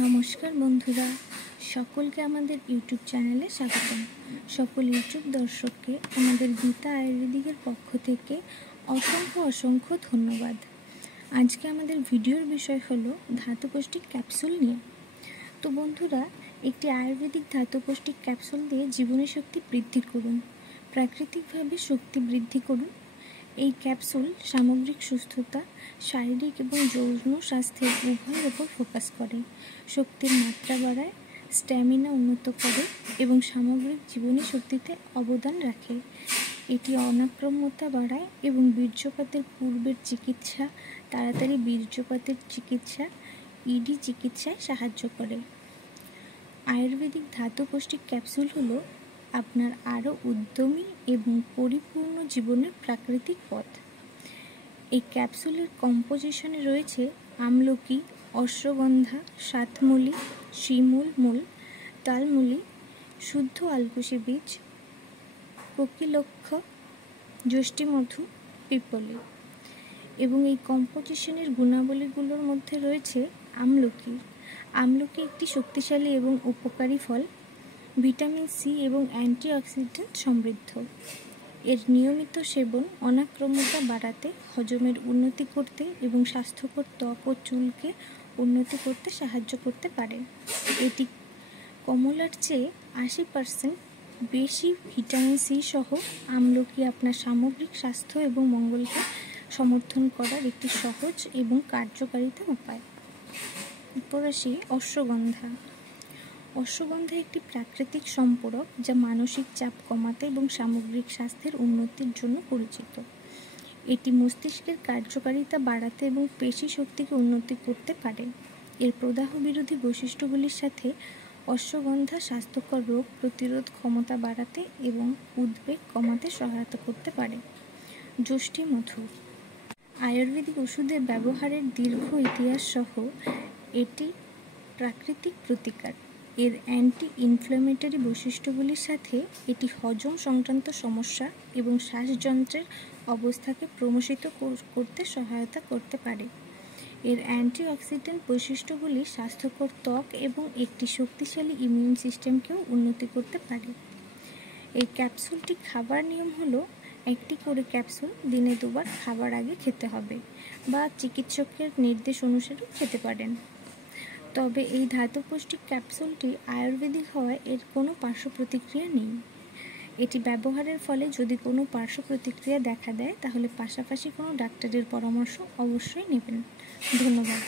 নমস্কার বন্ধুরা, সকলকে আমাদের ইউটিউব চ্যানেলে স্বাগতম। সকল ইউটিউব দর্শককে আমাদের গীতা আয়ুর্বেদিকের পক্ষ থেকে অসংখ্য ধন্যবাদ। আজকে আমাদের ভিডিওর বিষয় হলো ধাতুকৌষ্টিক ক্যাপসুল নিয়ে। তো বন্ধুরা, একটি আয়ুর্বেদিক ধাতুকৌষ্টিক ক্যাপসুল দিয়ে জীবনী শক্তি বৃদ্ধি করুন, প্রাকৃতিকভাবে শক্তি বৃদ্ধি করুন। এই ক্যাপসুল সামগ্রিক সুস্থতা, শারীরিক এবং যৌন স্বাস্থ্যের উভয়ের ওপর ফোকাস করে, শক্তির মাত্রা বাড়ায়, স্ট্যামিনা উন্নত করে এবং সামগ্রিক জীবনী শক্তিতে অবদান রাখে। এটি অনাক্রম্যতা বাড়ায় এবং বীর্যপাতের পূর্বের চিকিৎসা, তাড়াতাড়ি বীর্যপাতের চিকিৎসা, ইডি চিকিৎসায় সাহায্য করে। আয়ুর্বেদিক ধাতুকৌষ্টিক ক্যাপসুল হলো আপনার আরও উদ্যমী এবং পরিপূর্ণ জীবনের প্রাকৃতিক পথ। এই ক্যাপসুলের কম্পোজিশনে রয়েছে আমলকি, অশ্বগন্ধা, সাতমূলি, শিমুল মূল, তালমূলি, শুদ্ধ আলকুশি বীজ, কোকিলক্ষ, যষ্টিমধু, পিপলি। এবং এই কম্পোজিশনের গুণাবলীগুলোর মধ্যে রয়েছে আমলকি একটি শক্তিশালী এবং উপকারী ফল, ভিটামিন সি এবং অ্যান্টিঅক্সিডেন্ট সমৃদ্ধ। এর নিয়মিত সেবন অনাক্রম্যতা বাড়াতে, হজমের উন্নতি করতে এবং স্বাস্থ্যকর ত্বক ও চুলকে উন্নতি করতে সাহায্য করতে পারে। এটি কমলার চেয়ে 80% বেশি ভিটামিন সি সহ আমলকি আপনার সামগ্রিক স্বাস্থ্য এবং মঙ্গলকে সমর্থন করার একটি সহজ এবং কার্যকারিতা উপায়। এরপর আসি অশ্বগন্ধা একটি প্রাকৃতিক সম্পূরক যা মানসিক চাপ কমাতে এবং সামগ্রিক স্বাস্থ্যের উন্নতির জন্য পরিচিত। এটি মস্তিষ্কের কার্যকারিতা বাড়াতে এবং পেশি শক্তিকে উন্নতি করতে পারে। এর প্রদাহ বিরোধী বৈশিষ্ট্যগুলির সাথে অশ্বগন্ধা স্বাস্থ্যকর রোগ প্রতিরোধ ক্ষমতা বাড়াতে এবং উদ্বেগ কমাতে সহায়তা করতে পারে। যষ্টিমধু আয়ুর্বেদিক ওষুধে ব্যবহারের দীর্ঘ ইতিহাস সহ এটি প্রাকৃতিক প্রতিকার। এর অ্যান্টি ইনফ্ল্যামেটরি বৈশিষ্ট্যগুলির সাথে এটি হজম সংক্রান্ত সমস্যা এবং শ্বাসযন্ত্রের অবস্থাকে প্রশমিত করতে সহায়তা করতে পারে। এর অ্যান্টিঅক্সিডেন্ট বৈশিষ্ট্যগুলি স্বাস্থ্যকর ত্বক এবং একটি শক্তিশালী ইমিউন সিস্টেমকেও উন্নতি করতে পারে। এই ক্যাপসুলটি খাবার নিয়ম হলো একটি করে ক্যাপসুল দিনে 2 বার খাবার আগে খেতে হবে, বা চিকিৎসকের নির্দেশ অনুসারেও খেতে পারেন। তবে এই ধাতুকৌষ্টিক ক্যাপসুলটি আয়ুর্বেদিক হওয়ায় এর কোনো পার্শ্ব প্রতিক্রিয়া নেই। এটি ব্যবহারের ফলে যদি কোনো পার্শ্ব প্রতিক্রিয়া দেখা দেয় তাহলে পাশাপাশি কোনো ডাক্তারের পরামর্শ অবশ্যই নেবেন। ধন্যবাদ।